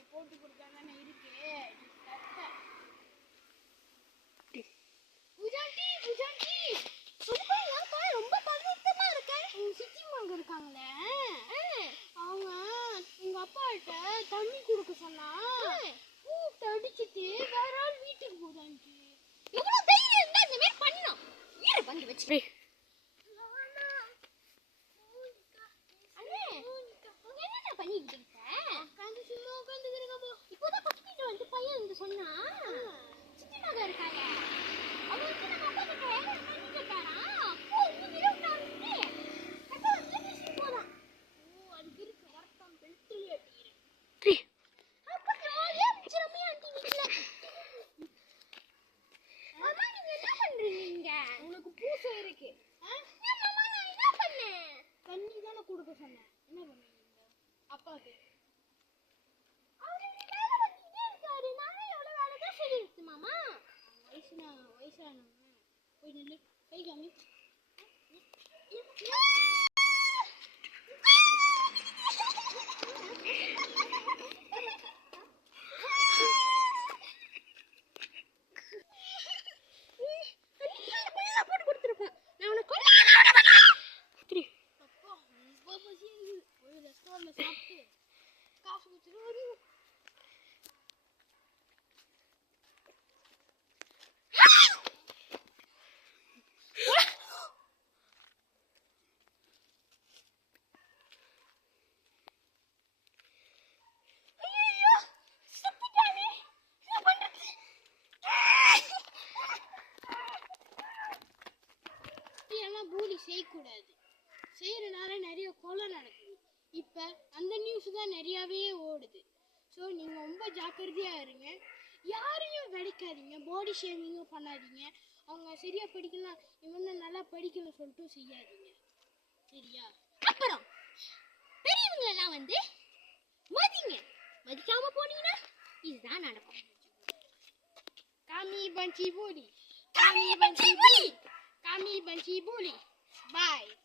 கிட்ட போட்டு கொடுத்தாதானே இருக்கு. பூஜாண்டி பூஜாண்டி ரொம்ப பதட்டமா இருக்க. உங்க சித்திமாங்க இருக்காங்களே, அவங்க உங்க அப்பா கிட்ட தண்ணி கொடுக்க சொன்னா கூப்பிட்டு அடிச்சுட்டு வேற ஆள் வீட்டுக்கு போதாண்டி. எவ்வளவு தைரியம் இருந்தா இந்த மாதிரி பண்ணணும். ஈர பங்கு வச்சு பண்ணிக்கிட்டு உட்காந்து சும்மா உட்காந்துக்கிறேங்க. இப்போதான் பக்கத்துல வந்து பையன் வந்து சொன்னா சித்தி மகன் இருக்காங்க, அவங்க வந்து நம்ம அப்பா கிட்ட தண்ணி கேட்டாரா. அப்போ இன்னும் விடவிட்டாரு அப்பா வந்து பேசிட்டு போதான். ஓ அதுக்கு இருக்கு கரெக்டாக பெல்ட்லேயே அடிக்கிறேன். அப்போ ஜாலியா மிச்சரமே ஆண்டி வீட்டுல. மாமா நீங்க என்ன பண்றீங்க? உங்களுக்கு பூசை இருக்கு. மாமா நான் என்ன பண்ணேன்? தண்ணி தானே கொடுக்க சொன்னேன். என்ன பண்ணீங்க அப்பாவுக்கு? அவரு வேலை பண்ணிட்டே இருக்காரு. நானும் எவ்வளவு வேலை தான் செய்யிருக்கு மாமா. வயசானவங்க போய் நில்லு, கை காமி. போட்டு கொடுத்துருப்பேன் நான் உனக்கு. அப்பா ரொம்ப பசி இருக்குது. ஒரு ரெஸ்டாரண்ட்ல சாப்பிட்டு காசு கொடுத்துட்டு வருவோம். பூலி செய்யக்கூடாது. செய்யறதுனால நிறைய கொலை நடக்குது. இப்போ அந்த நியூஸ் தான் நிறையாவே ஓடுது. ஸோ நீங்கள் ரொம்ப ஜாக்கிரதையாக இருங்க. யாரையும் வெடிக்காதீங்க, பாடி ஷேமிங்கும் பண்ணாதீங்க. அவங்க சரியா படிக்கலாம், இவங்க நல்லா படிக்கணும் சொல்லிட்டு செய்யாதீங்க, சரியா? அப்புறம் பெரியவங்களெல்லாம் வந்து மதிங்க. மதிக்காம போனீங்கன்னா இதுதான் நடக்கும். காமி பஞ்சி பூலி, காமி பஞ்சி பூலி, காமி பஞ்சி பூலி. Bye.